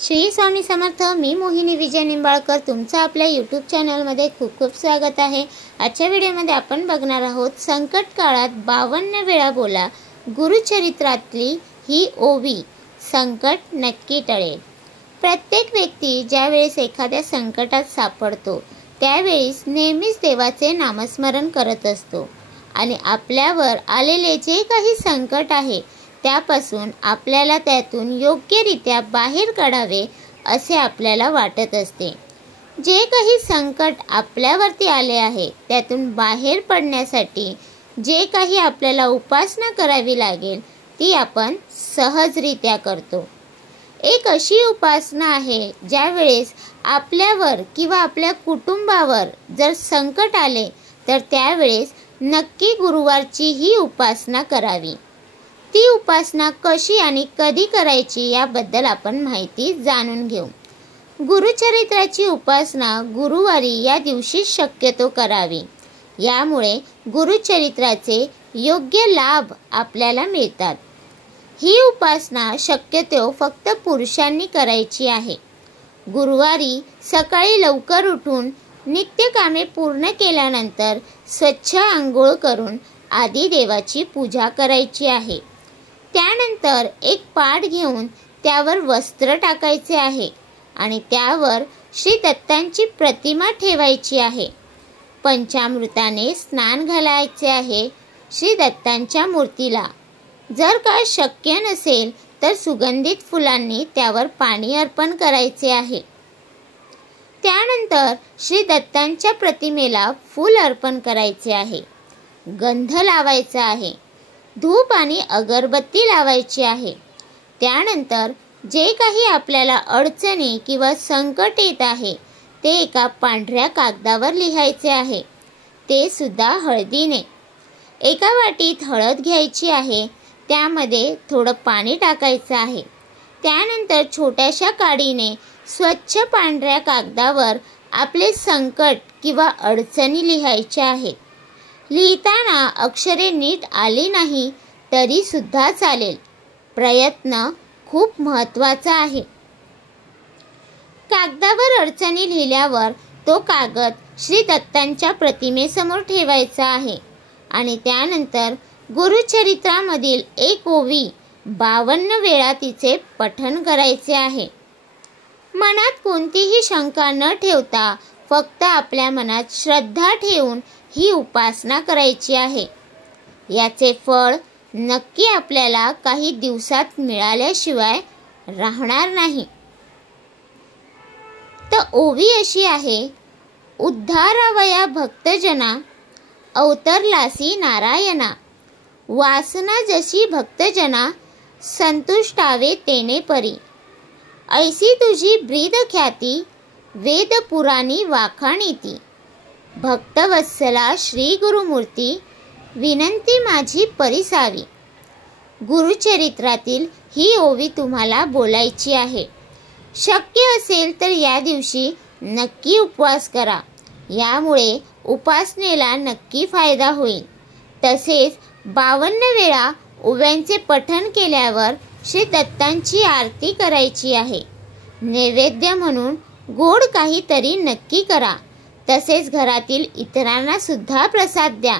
श्री स्वामी समर्थ। मी मोहिनी विजय निंबाळकर तुमचं आपल्या यूट्यूब चॅनलमध्ये खूप खूप स्वागत आहे। आजच्या व्हिडिओमध्ये आपण बघणार आहोत संकट काळात 52 वेळा बोला गुरुचरित्रातली ही ओवी संकट नक्की टळेल। प्रत्येक व्यक्ती ज्यावेळेस एखाद्या संकटात सापडतो त्यावेळेस नेहमीच देवाचे नामस्मरण करत असतो आणि आपल्यावर आलेले जे काही संकट आहे त्यापासून आपल्याला त्यातून योग्यरित्या बाहेर काढावे असे आपल्याला वाटत असते। जे काही संकट आपल्यावरती आले आहे त्यातून बाहेर पडण्यासाठी जे काही आपल्याला उपासना करावी लागेल ती आपण सहजरित्या करतो। एक अशी उपासना आहे ज्यावेळेस आपल्यावर किंवा आपल्या कुटुंबावर जर संकट आले तर त्यावेळेस नक्की गुरुवारची ही उपासना करावी। ती उपासना कशी आणि कधी करायची याबद्दल आपण माहिती जाणून घेऊ। गुरुचरित्राची उपासना गुरुवारी या दिवशी शक्यतो करावी। यामुळे गुरुचरित्राचे योग्य लाभ आपल्याला मिळतात। ही उपासना शक्यतो फक्त पुरुषांनी करायची आहे। गुरुवारी सकाळी लवकर उठून नित्यकामे पूर्ण केल्यानंतर स्वच्छ अंघोळ करून आधी देवाची पूजा करायची आहे। त्यानंतर एक पाट घेऊन त्यावर वस्त्र टाकायचे आहे आणि त्यावर श्री दत्तांची प्रतिमा ठेवायची आहे। पंचामृताने स्नान घालायचे आहे श्री दत्तांच्या मूर्तीला। जर का शक्य नसेल तर सुगंधित फुलांनी त्यावर पाणी अर्पण करायचे आहे। त्यानंतर श्री दत्तांच्या प्रतिमेला फूल अर्पण करायचे आहे, गंध लावायचा आहे, धूप आणि अगरबत्ती लावायची आहे। त्यानंतर जे काही आपल्याला अडचणी किंवा संकट येत आहे ते एका पांढऱ्या कागदावर लिहायचे आहे, ते सुद्धा हळदीने। एका वाटीत हळद घ्यायची आहे, त्यामध्ये थोडं पाणी टाकायचं आहे। त्यानंतर छोट्याशा काडीने स्वच्छ पांढऱ्या कागदावर आपले संकट किंवा अडचणी लिहायच्या आहेत। लिहिताना अक्षरे नीट आली नाही तरी सुद्धा चालेल, प्रयत्न खूप महत्त्वाचा आहे। कागदावर अडचणी लिहिल्यावर तो कागद श्री दत्तांच्या प्रतिमेसमोर ठेवायचा आहे आणि त्यानंतर गुरुचरित्रामधील एक ओवी 52 वेळा तिचे पठण करायचे आहे। मनात कोणतीही शंका न ठेवता फक्त आपल्या मनात श्रद्धा ठेवून ही उपासना करायची आहे। याचे फळ नक्की आपल्याला काही दिवसात मिळाल्याशिवाय राहणार नाही। तर ओवी अशी आहे, उद्धारावया भक्तजना अवतरलासी नारायणा, वासना जशी भक्तजना संतुष्टावे तेने परी, ऐसी तुझी ब्रीद ख्याती वेद पुराणी वाखाणीती, भक्तवत्सला श्री गुरुमूर्ती विनंती माझी परिसावी। गुरुचरित्रातील ही ओवी तुम्हाला बोलायची आहे। शक्य असेल तर या दिवशी नक्की उपवास करा, यामुळे उपासनेला नक्की फायदा होईल। तसेच 52 वेळा ओव्यांचे पठण केल्यावर श्री दत्तांची आरती करायची आहे। नैवेद्य म्हणून गोड काहीतरी नक्की करा, तसेच घरातील इतरांना सुद्धा प्रसाद द्या।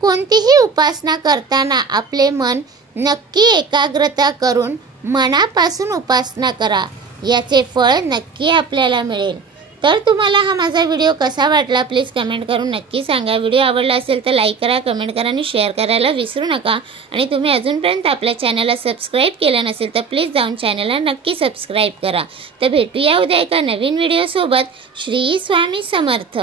कोणतीही उपासना करताना आपले मन नक्की एकाग्रता करून मनापासून उपासना करा, याचे फळ नक्की आपल्याला मिळेल। तर तुम्हाला हा माझा व्हिडिओ कसा वाटला प्लीज कमेंट करून नक्की सांगा। व्हिडिओ आवडला असेल तर लाईक करा, कमेंट करा आणि शेअर करायला विसरू नका। आणि तुम्ही अजूनपर्यंत आपल्या चॅनलला सबस्क्राईब केलं नसेल तर प्लीज जाऊन चॅनलला नक्की सबस्क्राईब करा। तर भेटूया उद्या एका नवीन व्हिडिओसोबत। श्री स्वामी समर्थ।